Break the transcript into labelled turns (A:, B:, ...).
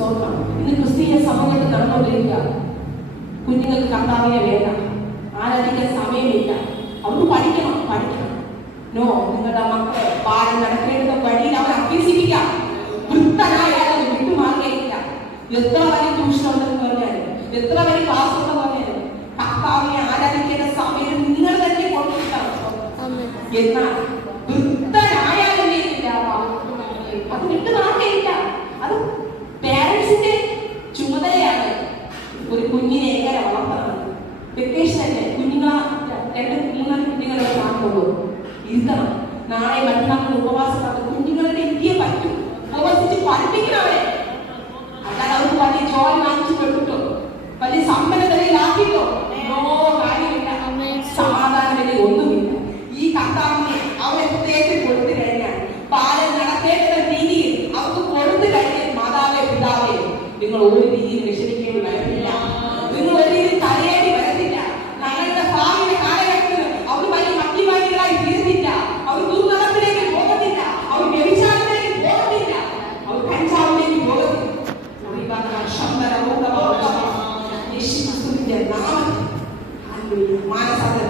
A: സ്തോത്രം. ഇന്ന് ക്രിസ്തീയ സമൂഹത്തിൽ നടന്നുകൊണ്ടിരിക്കുക. കുഞ്ഞുങ്ങൾക്ക് കർത്താവിനെ വേണ്ട. ആരാധിക്കാൻ സമയമില്ല. അവർക്ക് പഠിക്കണം പഠിക്കണം. നോ നിങ്ങളുടെ മക്കളെ പാടി നടക്കേണ്ട വഴിയിൽ അവർ അഭ്യസിപ്പിക്കാം. വൃത്തനായാലും വിട്ടുമാറുകയില്ല എത്ര വലിയ ട്യൂഷൻ ഉണ്ടെന്ന് പറഞ്ഞാലും എത്ര വലിയ ക്ലാസ് ഉണ്ടെന്ന് പറഞ്ഞാലും കർത്താവിനെ ആരാധിക്കേണ്ട സമയം നിങ്ങൾ തന്നെ കൊടുത്തിട്ടാണ് എന്നാൽ വൃത്തനായാലും അത് വിട്ടു മാറുകയില്ല അത് ഒരു കുഞ്ഞിനെ എങ്ങനെ വളർത്തണം? വെക്കേഷൻ അല്ലേ കുഞ്ഞുങ്ങളെ രണ്ട് മൂന്നാൽ കുഞ്ഞുങ്ങളെ കാണുള്ളൂ ഇരുത്തണം നാളെ മറ്റന്നാൾ ഉപവാസം നടത്തും കുഞ്ഞുങ്ങളുടെ ഇന്ത്യയെ പറ്റും. ഉപവസിച്ച് പഠിപ്പിക്കണം അവരെ. അല്ലാതെ അവർക്ക് വലിയ ജോലി വാങ്ങിച്ചു കൊടുത്തിട്ടോ വലിയ സമ്പന്നതയിലാക്കിട്ടോ നോ കാര്യമില്ല. സമാധാനമില്ല ഒന്നുമില്ല. ഈ കർത്താവിനെ അവരെ ഹൃദയത്തിൽ നിങ്ങൾ ഒരു രീതിയിൽ വിഷമിക്കാൻ വരത്തില്ല. നിങ്ങൾ ഒരു രീതിയിൽ തലയേറി വരത്തില്ല. ഞങ്ങളുടെ ഭാവിയുടെ കാലഘട്ടത്തിൽ അവർ വലിയ മട്ടിമാരികളായി തീർന്നില്ല. അവർ ദുർമതത്തിലേക്ക് പോകത്തില്ല. അവർ വ്യഭിചാരത്തിലേക്ക് പോകത്തില്ല. അവർ കഞ്ചാവിലേക്ക് പോകത്തില്ല. മാനസാന്തരം.